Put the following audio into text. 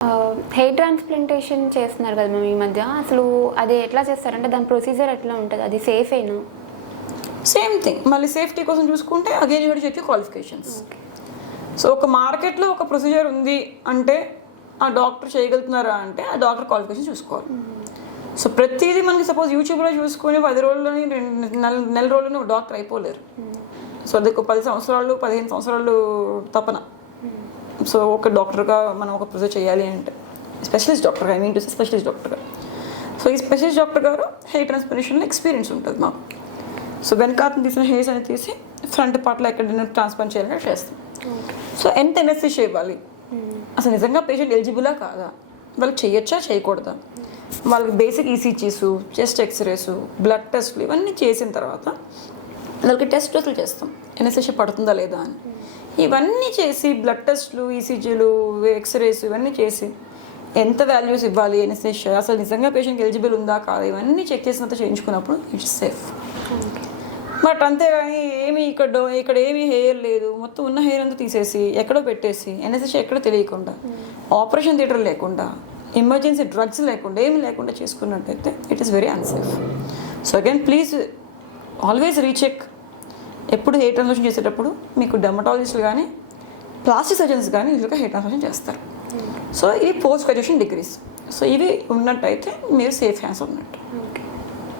Hair transplantation చేస్తున్నారు కదా మేము ఈ మధ్య, అసలు అది ఎట్లా చేస్తారంటే దాని ప్రొసీజర్ ఎట్లా ఉంటుంది, అది సేఫ్ అయినా? సేమ్ థింగ్, మళ్ళీ సేఫ్టీ కోసం చూసుకుంటే again your check qualifications. So ఒక మార్కెట్లో ఒక ప్రొసీజర్ ఉంది అంటే ఆ డాక్టర్ చేయగలుగుతున్నారా అంటే ఆ డాక్టర్ క్వాలిఫికేషన్ చూసుకోవాలి. సో ప్రతిదీ మనకి సపోజ్ యూట్యూబ్లో చూసుకొని 10 రోజుల్లోని నెల రోజుల్లోనే ఒక డాక్టర్ అయిపోలేరు. సో అది ఒక 10 సంవత్సరాలు 15 సంవత్సరాలు తపన. సో ఒక డాక్టర్గా మనం ఒక ప్రొసీజర్ చేయాలి అంటే స్పెషలిస్ట్ డాక్టర్గా, I mean to say specialist డాక్టర్గా. సో ఈ స్పెషలిస్ట్ డాక్టర్ గారు హెయిర్ ట్రాన్స్ప్లాంటేషన్లో ఎక్స్పీరియన్స్ ఉంటుంది మాకు. సో వెనకాతను తీసిన హెయిర్స్ అనేది తీసి ఫ్రంట్ పార్ట్లో ఎక్కడైనా ట్రాన్స్ప్లాంట్ చేయాలని చేస్తాం. సో ఎంత ఎనస్థీషియా ఇవ్వాలి, అసలు నిజంగా పేషెంట్ ఎలిజిబులా కాదా, వాళ్ళకి చేయొచ్చా చేయకూడదా, వాళ్ళకి basic ECGs, chest x-rays, blood టెస్ట్లు ఇవన్నీ చేసిన తర్వాత వాళ్ళకి టెస్ట్ టెస్టులు చేస్తాం ఎనస్థీషియా పడుతుందా లేదా అని. ఇవన్నీ చేసి బ్లడ్ టెస్ట్లు, ఈసీజీలు, ఎక్స్రేస్ ఇవన్నీ చేసి ఎంత వాల్యూస్ ఇవ్వాలి ఎనస్థీషియా, అసలు నిజంగా పేషెంట్కి ఎలిజిబుల్ ఉందా కాదా, ఇవన్నీ చెక్ చేసినంత చేయించుకున్నప్పుడు ఇట్స్ సేఫ్. బట్ అంతేగాని ఇక్కడ ఏమీ హెయిర్ లేదు, మొత్తం ఉన్న హెయిర్ అంతా తీసేసి ఎక్కడో పెట్టేసి ఎనస్థీషియా ఎక్కడో తెలియకుండా, ఆపరేషన్ థియేటర్ లేకుండా, ఎమర్జెన్సీ డ్రగ్స్ లేకుండా, ఏమీ లేకుండా చేసుకున్నట్టయితే it is very unsafe. So again please always recheck. ఎప్పుడు హెయిర్ ట్రాన్స్ప్లాంటేషన్ చేసేటప్పుడు మీకు డెర్మటాలజిస్టులు కానీ ప్లాస్టిక్ సర్జన్స్ కానీ యూజువల్గా హెయిర్ ట్రాన్స్ప్లాంటేషన్ చేస్తారు. సో ఇవి పోస్ట్ గ్రాడ్యుయేషన్ డిగ్రీస్. సో ఇవి ఉన్నట్టయితే మీరు సేఫ్ హ్యాండ్స్ ఉన్నట్టు.